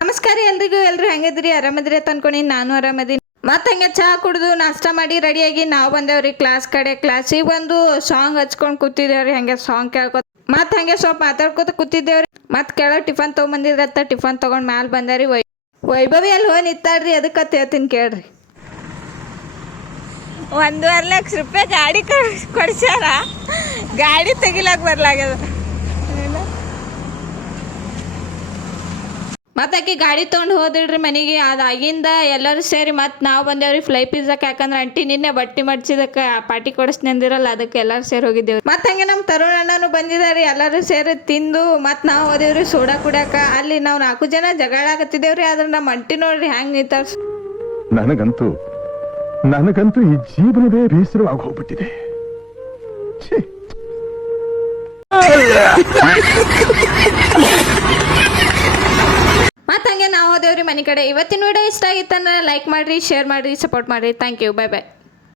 ನಮಸ್ಕಾರ ಎಲ್ರು ಹೆಂಗಿದ್ರಿ ಆರಾಮದ್ರಿ ಅಂತ ಅನ್ಕೊಂಡಿ ನಾನು ಆರಾಮದೀನಿ. ಮತ್ತೆ ಹಂಗೆ ಚಹಾ ಕುಡಿದು ನಾಷ್ಟ ಮಾಡಿ ರೆಡಿಯಾಗಿ ನಾವು ಬಂದೇವ್ರಿ ಕ್ಲಾಸಿಗೆ ಬಂದು ಸಾಂಗ್ ಹಚ್ಕೊಂಡು ಕೂತಿದ್ದೇವ್ರಿ. ಹಂಗೆ ಸಾಂಗ್ ಕೇಳ್ಕೊತ ಮತ್ತೆ ಹಂಗೆ ಸ್ವಲ್ಪ ಮಾತಾಡ್ಕೊತ ಕೂತಿದ್ದೇವ್ರಿ. ಮತ್ತೆ ಕೆಳಗೆ ಟಿಫನ್ ತೊಗೊಂಬಂದಿದ್ರತ್ತ ಟಿಫನ್ ತೊಗೊಂಡು ಮ್ಯಾಲೆ ಬಂದಾರಿ. ವೈಭವಿ ಅಲ್ಲಿ ಹೋಗಿ ನಿಂತಾಡ್ರಿ, ಅದಕ್ಕೆ ಹೇಳ್ತೀನಿ ಕೇಳ್ರಿ. 1.5 ಲಕ್ಷ ರೂಪಾಯಿ ಗಾಡಿ ಕೊಡ್ಸ್ಯಾರ, ಗಾಡಿ ತೆಗಿಲಕ್ ಬರ್ಲಾಗ್ಯದ. ಮತ್ತೆ ಆಕಿ ಗಾಡಿ ತೊಗೊಂಡು ಹೋದಿಡ್ರಿ ಮನೆಗೆ. ಅದಾಗಿಂದ ಎಲ್ಲರೂ ಸೇರಿ ಮತ್ತೆ ನಾವು ಬಂದೇವ್ರಿ ಫ್ಲೈ ಪಿಜ್ಜಾಕ್ಕೆ. ಯಾಕಂದ್ರೆ ಅಂಟಿ ನಿನ್ನೆ ಬಟ್ಟೆ ಮಡ್ಸಿದಕ್ಕೆ ಪಾರ್ಟಿ ಕೊಡಿಸ್ತೀನಿ ಅಂದಿರಲ್ಲ, ಅದಕ್ಕೆ ಎಲ್ಲರೂ ಸೇರಿ ಹೋಗಿದ್ದೇವ್ರಿ. ಮತ್ತೆ ಹಂಗೆ ನಮ್ಮ ತರುಣ್ ಅಣ್ಣನೂ ಬಂದಿದ್ದಾರೆ. ಎಲ್ಲರೂ ಸೇರಿ ತಿಂದು ಮತ್ತೆ ನಾವು ಹೋದೇವ್ರಿ ಸೋಡಾ ಕುಡಿಯಾಕ. ಅಲ್ಲಿ ನಾವು 4 ಜನ ಜಗಳಾಗತ್ತಿದ್ದೇವ್ರಿ. ಆದ್ರೆ ನಮ್ಮ ಅಂಟಿ ನೋಡ್ರಿ ಹ್ಯಾಂಗ್ ನಿಂತಾರ. ನನಗಂತೂ ಈ ಜೀವನವೇ ಬೇಸರವಾಗಿ ಹೋಗ್ಬಿಟ್ಟಿದೆ. ಮತ್ತೆ ಹಂಗೆ ನಾವು ಹೋದೇವ್ರಿ ಮನೆ ಕಡೆ. ಇವತ್ತಿನ ವಿಡಿಯೋ ಇಷ್ಟ ಆಗಿತ್ತಂದ್ರೆ ಲೈಕ್ ಮಾಡಿರಿ, ಶೇರ್ ಮಾಡಿರಿ, ಸಪೋರ್ಟ್ ಮಾಡಿರಿ. Thank you, bye bye.